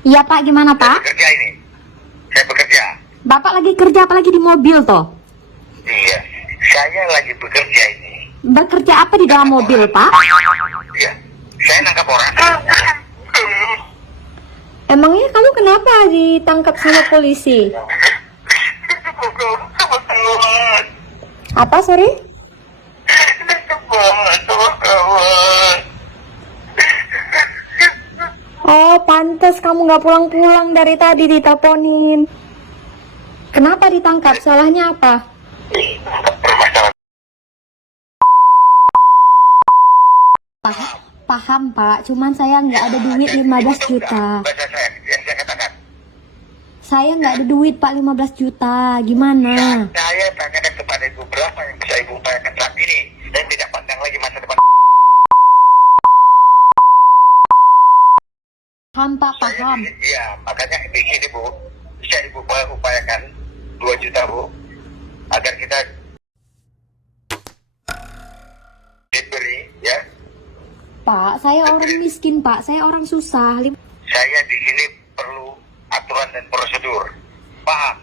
Iya Pak, gimana Saya Pak? bekerja ini. Saya bekerja. Bapak lagi kerja apalagi di mobil toh? Iya. Saya lagi bekerja ini. Bekerja apa di dalam mobil Pak? Iya. Saya nangkap orang. Emangnya kamu kenapa ditangkap sama polisi? Kawan. Apa, sorry? Kawan. Oh, pantes kamu nggak pulang-pulang dari tadi diteleponin. Kenapa ditangkap? Salahnya apa? Permasalahan. Paham Pak, cuman saya nggak ada duit 15 juta. Baca saya, yang saya katakan. Saya nggak ada duit Pak 15 juta. Gimana? Saya tanyakan kepada ibu berapa yang bisa ibu upayakan saat ini. Dan tidak pandang lagi masa depan. Paham Pak, paham. Iya, makanya di sini Bu, bisa ibu upayakan 2 juta Bu, agar kita diberi ya. Pak, saya orang miskin Pak, saya orang susah. Saya di sini perlu aturan dan prosedur. Paham?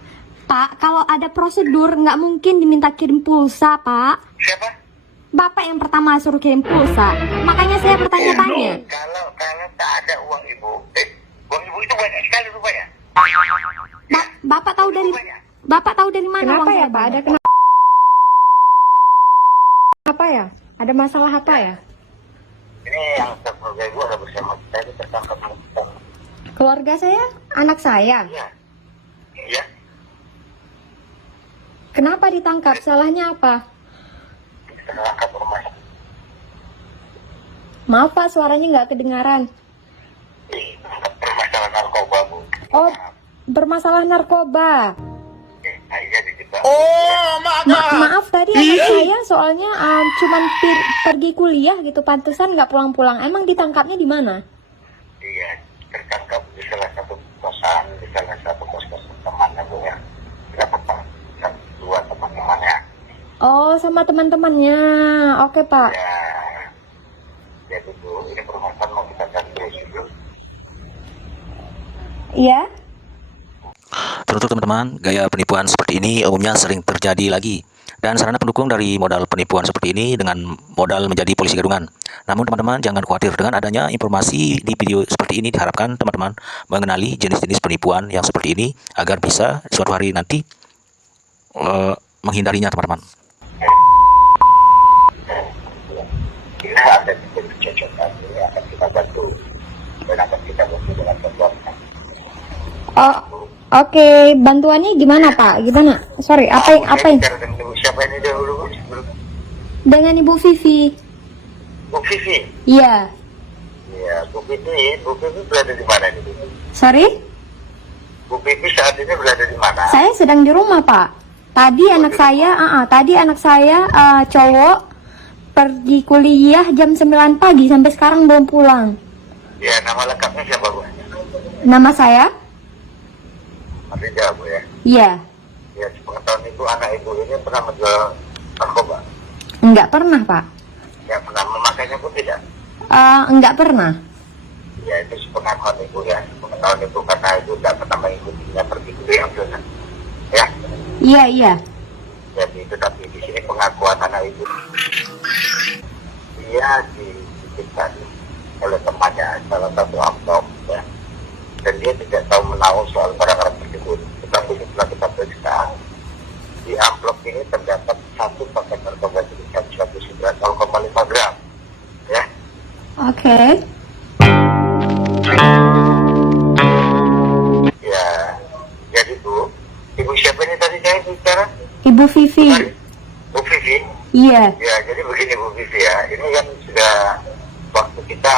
Pak, kalau ada prosedur nggak mungkin diminta kirim pulsa Pak. Siapa? Bapak yang pertama suruh kirim pulsa. Makanya saya bertanya-tanya. Kalau tak ada uang ibu, uang ibu itu banyak sekali rupanya. Bapak tahu dari mana Kenapa uang ya saya Pak? Ada banyak? kenapa ya? Ada masalah apa ya? Ini yang keluarga ibu ada bersama kita ini tertangkap muslim. Keluarga saya, anak saya. Iya, iya. Kenapa ditangkap? Salahnya apa? Tertangkap rumah. Maaf Pak, suaranya nggak kedengaran. Permasalahan narkoba Bu. Oh, bermasalah narkoba. Iya di kita. Maaf tadi anak saya soalnya cuman pergi kuliah gitu, pantesan nggak pulang-pulang. Emang ditangkapnya di mana? Iya, tertangkap di salah satu kosan, di salah satu kos-kosan temannya Bu ya. Dapat dua teman-temannya. Oh, sama teman-temannya. Oke Pak. Ya, jadi Bu, ini permasalahan mau kita cari terus itu. Iya. Teruntuk teman-teman, gaya penipuan seperti ini umumnya sering terjadi lagi. Dan sarana pendukung dari modal penipuan seperti ini dengan modal menjadi polisi gadungan. Namun teman-teman jangan khawatir, dengan adanya informasi di video seperti ini diharapkan teman-teman mengenali jenis-jenis penipuan yang seperti ini agar bisa suatu hari nanti menghindarinya teman-teman. Kita ada titik kecocokan, ini akan kita bantu dan akan kita bantu dengan kekuatan. Oh, oke. Bantuannya gimana Pak? Gimana? Sorry, apa yang? Siapa ini dahulu? Dengan Ibu Vivi. Bu Vivi. Iya. Iya, Bu Vivi berada di mana ini? Sorry? Bu Vivi saat ini berada di mana? Saya sedang di rumah Pak. Tadi anak saya cowok pergi kuliah jam 9 pagi sampai sekarang belum pulang. Ya, nama lengkapnya siapa Bu? Nama saya? Arida Bu ya. Iya. Ya, sepengetahuan ibu, anak ibu ini pernah menjual narkoba. Enggak pernah Pak. Ya, pernah memakainya pun tidak. Enggak pernah. Ya, itu sepengetahuan ibu ya. Sepengetahuan ibu karena ibu tidak pernah mengikutinya pergi kuliah juga. Ya, Iya. jadi itu tapi di sini pengakuan anak ibu. Dia dititipkan oleh temannya salah satu amplop ya. Dan dia tidak tahu menahu soal barang-barang tersebut. Tetapi setelah kita periksa, di amplop ini terdapat satu paket narkoba jenis 0,5 gram. Ya, Oke. ya. Jadi Bu, ibu siapa ini tadi saya bicara? Ibu Vivi. Bu Vivi. Iya. Ya, jadi begini Bu Vivi ya. Ini kan sudah waktu kita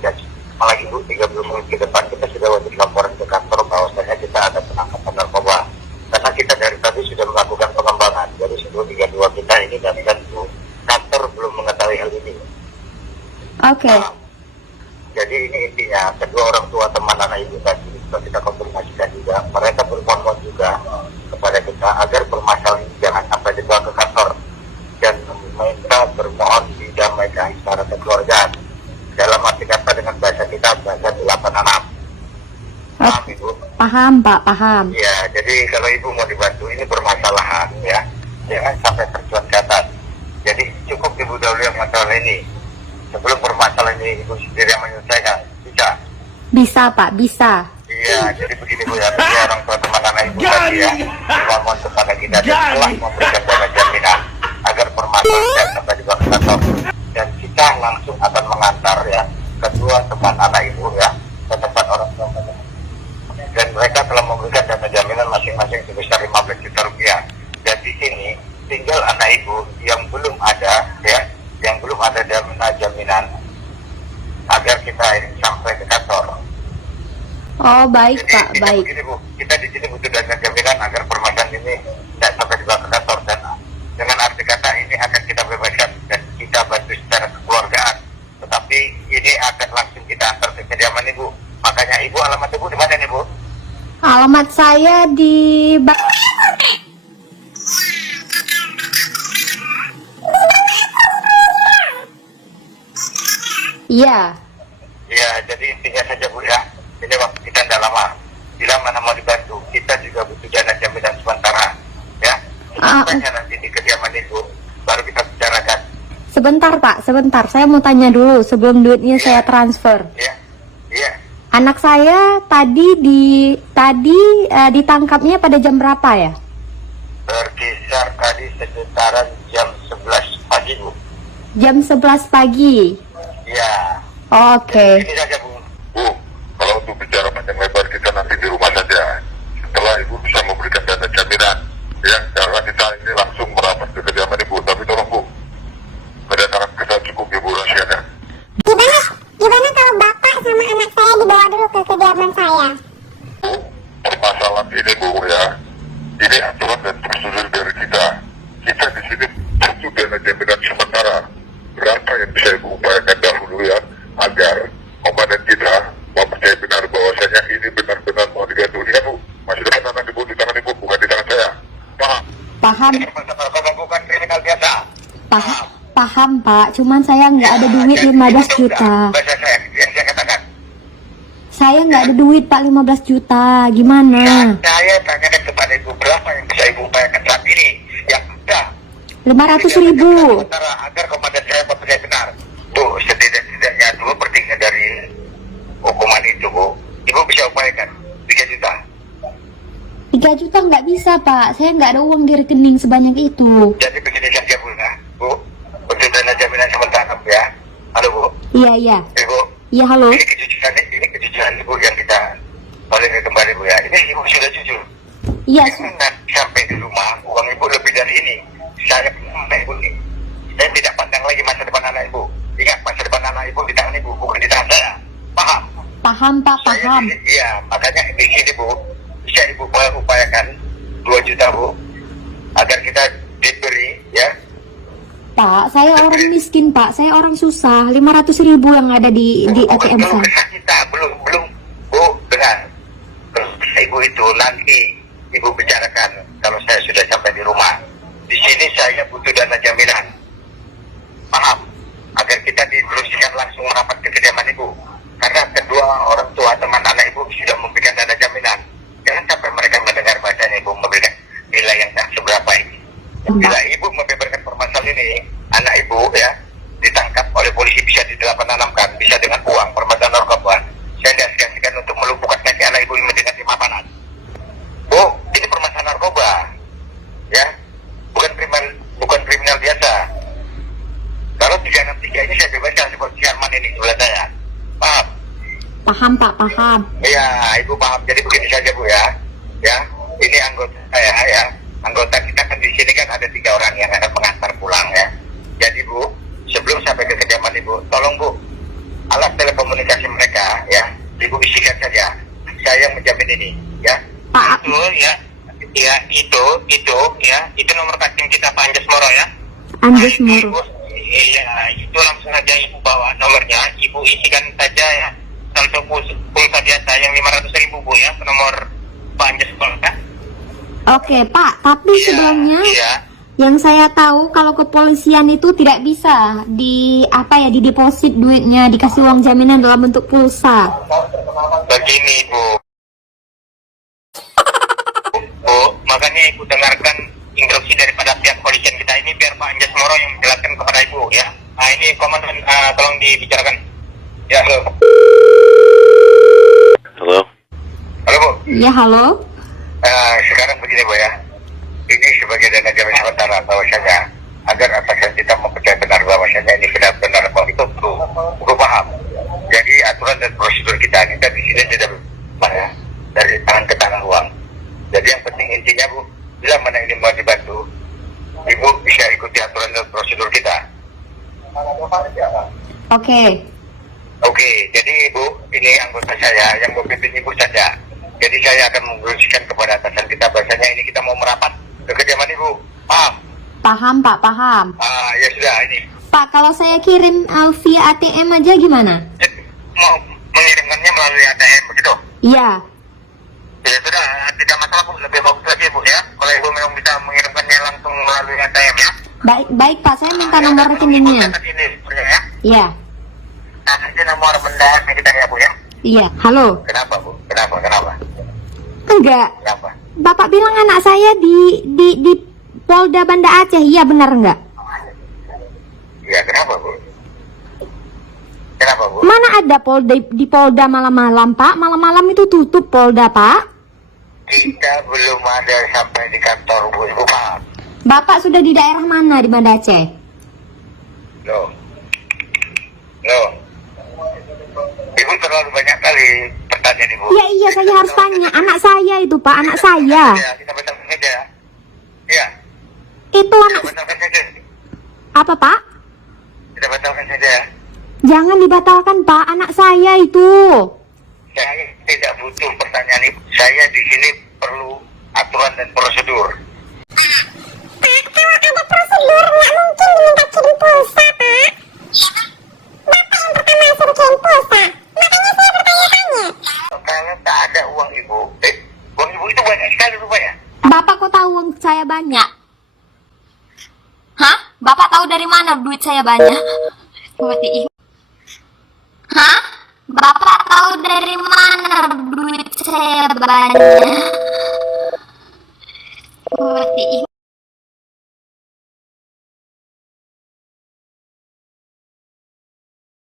ya, apalagi Bu 30 menit ke depan kita sudah wajib laporan ke kantor bahwasanya kita ada penangkapan narkoba. Karena kita dari tadi sudah melakukan pengembangan. Jadi sebelum 32 kita ini dan Bu kantor belum mengetahui hal ini. Oke. Nah, jadi ini intinya kedua orang tua teman anak ibu tadi sudah kita konfirmasikan juga. Mereka bermohon juga kepada kita agar permasalahan ini jangan sampai dibawa ke kantor dan meminta bermohon didamaikan secara kekeluargaan. Dalam arti kata dengan bahasa kita bahasa 86. paham Pak, paham. Ya, jadi kalau ibu mau dibantu, ini permasalahan ya, jangan sampai tercuat ke atas. Jadi cukup ibu dahulu yang masalah ini. Sebelum permasalahan ini ibu sendiri yang menyelesaikan, bisa? Bisa Pak, bisa. Iya, jadi begini Bu ya, bagi orang tua teman anak ibu tadi ya, mohon kepada kita dan telah memberikan dana jaminan agar permasalahan tidak sampai dibawa ke kantor. Dan kita langsung akan mengantar ya kedua teman anak ibu ya ke tempat orang tua. Dan mereka telah memberikan dana jaminan masing-masing sebesar 15 juta rupiah. Dan di sini tinggal anak ibu yang belum ada ya, yang belum ada dana jaminan agar kita sampai ke kantor. Oh baik Jadi, Pak, baik. Begini, Bu, kita di sini butuh dana jaminan agar permasalahan ini tidak sampai dibawa ke kantor, dan dengan arti kata ini akan kita bebaskan dan kita bantu secara kekeluargaan. Tetapi ini akan langsung kita antar ke kediaman ibu. Makanya ibu, alamat ibu di mana nih Bu? Alamat saya di Iya. Ya, jadi intinya saja Bu ya, ini waktu kita tidak lama. Bila mana mau dibantu, kita juga butuh dana jaminan sementara ya. Sampai nanti di kediaman ibu baru kita bicarakan. Sebentar Pak, sebentar. Saya mau tanya dulu sebelum duitnya saya transfer. Ya, iya. Anak saya tadi ditangkapnya pada jam berapa ya? Berkisar tadi sekitaran jam 11 pagi Bu. Jam 11 pagi. Ya. Oke. Ini saja Bu. Bu, kalau untuk bicara panjang lebar kita nanti di rumah saja. Setelah Ibu bisa memberikan dana jaminan, ya, karena kita ini langsung merapat ke kediaman Ibu. Tapi tolong Bu, kedatangan kita cukup Ibu rahasiakan. Gimana kalau bapak sama anak saya dibawa dulu ke kediaman saya? Bu, permasalahan ini Bu ya, ini aturan dan prosedur dari kita. Kita di sini butuh dana jaminan sementara. Berapa yang bisa Ibu upayakan dahulu ya, agar komandan kita mempercayai benar bahwasanya ini benar-benar mau diganti. Ini kan Bu, masih depan anak Ibu di tangan Ibu, bukan di tangan saya. Paham? Paham. Ini masalah bukan kriminal biasa. Paham Pak, cuman saya nggak ada duit 15 juta. Bahasa saya, yang saya katakan. Saya nggak ada duit Pak 15 juta. Gimana? Saya tanyakan kepada Ibu berapa yang bisa Ibu upayakan saat ini. Yang ada 500.000. sementara agar komandan saya mempercayai benar. Bu, setidaknya 2/3 dari hukuman itu Bu, Ibu bisa upayakan 3 juta. 3 juta nggak bisa Pak. Saya nggak ada uang di rekening sebanyak itu. Jadi begini saja Bu ya, Bu, untuk dana jaminan sementara Bu ya. Halo Bu. Iya. Ibu, Iya halo. ini kejujuran Ibu yang kita boleh kembali Bu ya. Ini Ibu sudah jujur. Iya. Jangan sampai di rumah uang Ibu lebih dari ini. Saya anak Ibu ini. Saya tidak pandang lagi masa depan anak Ibu. Ingat, masa depan anak Ibu di tangan Ibu, bukan di tangan saya. Paham? Paham Pak, paham. Iya, makanya di sini Bu, bisa Ibu upayakan 2 juta Bu, agar kita diberi ya. Pak, saya orang miskin Pak. Saya orang susah. 500.000 yang ada di ATM Belum saya. kita, belum Bu, dengar. Terus Ibu itu nanti Ibu bicarakan kalau saya sudah sampai di rumah. Di sini saya butuh dana jaminan. Paham? Agar kita diteruskan langsung merapat ke kediaman Ibu. Karena kedua orang tua teman anak Ibu sudah memberikan dana jaminan. Jangan sampai mereka mendengar bahasanya Ibu memberikan nilai yang tak seberapa ini. Bila Ibu membeberkan permasalahan ini, anak Ibu ya ditangkap oleh polisi, bisa ditanamkan, bisa dengan uang permasalahan narkoba. Saya tidak segan-segan untuk melumpuhkan kaki anak Ibu ini dengan simpanan. Bu, ini permasalahan narkoba, ya, bukan kriminal biasa. Kalau 363 ini saya bebaskan seperti Arman ini sebelah saya. Paham? Paham Pak, paham. Iya, Ibu paham. Jadi begini saja Bu ya. Ya, ini anggota saya ya. Anggota kita kan di sini kan ada 3 orang yang akan mengantar pulang ya. Jadi Bu, sebelum sampai ke kediaman Ibu, tolong Bu, alat telekomunikasi mereka ya, Ibu bisikan saja. Saya menjamin ini ya. Pak. Itu ya. Ya, itu ya. Itu nomor rekening kita Pak Anjas Moro ya. Anjas Nah, itu, Moro. Ibu, iya, itu langsung saja Ibu bawa nomornya. Ibu isikan saja ya. Saldo pulsa biasa yang 500.000 Bu ya, ke nomor Pak Anjas Moro ya. Oke Pak, tapi Iya, sebelumnya iya. yang saya tahu kalau kepolisian itu tidak bisa dideposit duitnya, dikasih uang jaminan dalam bentuk pulsa. Begini Bu, hanya Ibu dengarkan instruksi daripada pihak polisian kita ini biar Pak Anjas Moro yang menjelaskan kepada Ibu ya. Nah ini komandan tolong dibicarakan. Ya halo. Halo. Halo Bu. Ya, halo. Sekarang begini Bu ya. Ini sebagai dana jaminan sementara bahwasanya agar atasan kita mempercayai benar bahwasanya ini benar-benar itu perlu paham. Jadi aturan dan prosedur kita di sini tidak ya, dari tangan ke tangan uang. Jadi yang penting intinya Bu, bila mana ini mau dibantu, Ibu bisa ikuti aturan dan prosedur kita. Oke. Oke, jadi Ibu, ini anggota saya yang memimpin Ibu saja. Jadi saya akan mengusulkan kepada atasan kita bahwasanya ini kita mau merapat ke kediaman Ibu. Paham? Paham, Pak, paham. Ya sudah ini. Pak, kalau saya kirim via ATM aja gimana? Mau mengirimkannya melalui ATM begitu? Iya. Ya sudah, tidak masalah Bu, lebih bagus lagi Bu ya. Kalau Ibu memang bisa mengirimkannya langsung melalui ATM ya. Baik, Pak. Saya minta nomor rekeningnya. Ini sebenarnya ya. Iya. Nah, ini nomor bendahara kita ya Bu ya. Iya. Halo. Kenapa Bu? Kenapa? Enggak. Kenapa? Bapak bilang anak saya di Polda Banda Aceh. Iya, benar enggak? Ya kenapa Bu? Kenapa Bu? Mana ada Polda di Polda malam-malam, Pak? Malam-malam itu tutup Polda, Pak. Kita belum ada sampai di kantor Bu, Ibu paham? Bapak sudah di daerah mana di Banda Aceh? Loh. Ibu terlalu banyak kali pertanyaan Ibu. Iya, saya harus tanya. Anak saya itu, Pak, anak saya. Ya, kita batalkan saja. Ya, Itu kita anak batalkan saja. apa, Pak? Kita batalkan saja. Jangan dibatalkan, Pak. Anak saya itu. Saya tidak butuh pertanyaan Ibu. Saya di sini perlu aturan dan prosedur. Pak, kalau ada prosedur nggak mungkin diminta kirim pulsa, Pak. Bapak yang pertama suruh kirim pulsa. Makanya saya bertanya-tanya. Kalau tak ada uang Ibu, uang Ibu itu banyak sekali rupanya. Bapak kok tahu uang saya banyak? Hah? Bapak tahu dari mana duit saya banyak? Hah? Bapak tahu dari mana duit saya banyak?